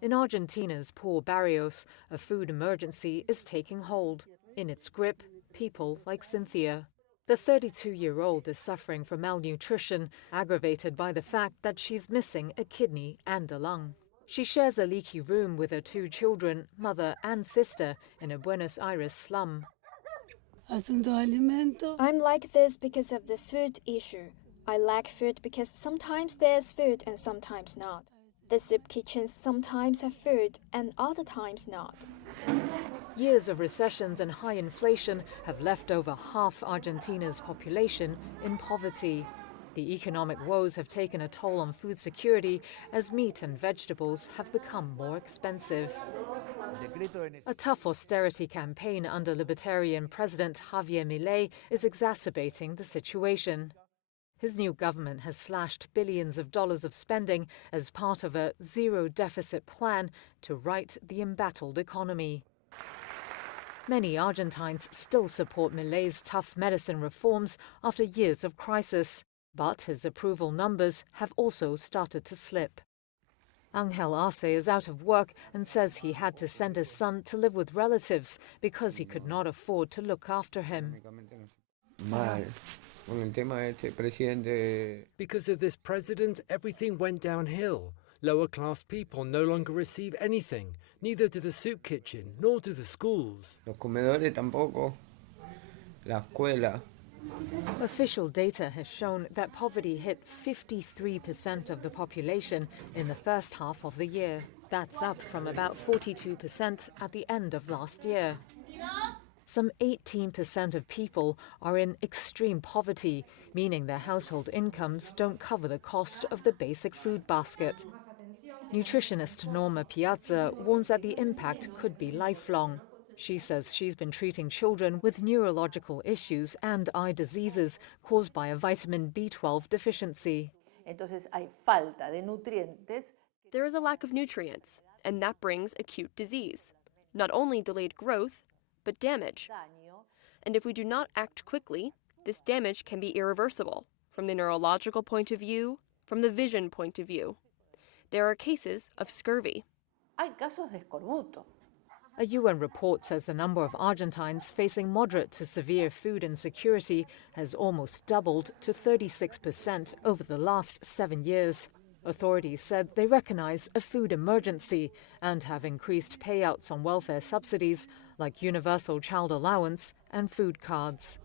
In Argentina's poor Barrios, a food emergency is taking hold. In its grip, people like Cynthia. The 32-year-old is suffering from malnutrition, aggravated by the fact that she's missing a kidney and a lung. She shares a leaky room with her 2 children, mother and sister, in a Buenos Aires slum. I'm like this because of the food issue. I lack food because sometimes there's food and sometimes not. The soup kitchens sometimes have food and other times not. Years of recessions and high inflation have left over half Argentina's population in poverty. The economic woes have taken a toll on food security as meat and vegetables have become more expensive. A tough austerity campaign under Libertarian President Javier Milei is exacerbating the situation. His new government has slashed billions of dollars of spending as part of a zero-deficit plan to right the embattled economy. Many Argentines still support Milei's tough medicine reforms after years of crisis, but his approval numbers have also started to slip. Angel Arce is out of work and says he had to send his son to live with relatives because he could not afford to look after him. Because of this president, everything went downhill. Lower-class people no longer receive anything, neither do the soup kitchen, nor do the schools. Official data has shown that poverty hit 53% of the population in the first half of the year. That's up from about 42% at the end of last year. Some 18% of people are in extreme poverty, meaning their household incomes don't cover the cost of the basic food basket. Nutritionist Norma Piazza warns that the impact could be lifelong. She says she's been treating children with neurological issues and eye diseases caused by a vitamin B12 deficiency. There is a lack of nutrients, and that brings acute disease. Not only delayed growth, but damage. And if we do not act quickly, this damage can be irreversible, from the neurological point of view, from the vision point of view. There are cases of scurvy. A UN report says the number of Argentines facing moderate to severe food insecurity has almost doubled to 36% over the last 7 years. Authorities said they recognize a food emergency and have increased payouts on welfare subsidies like universal child allowance and food cards.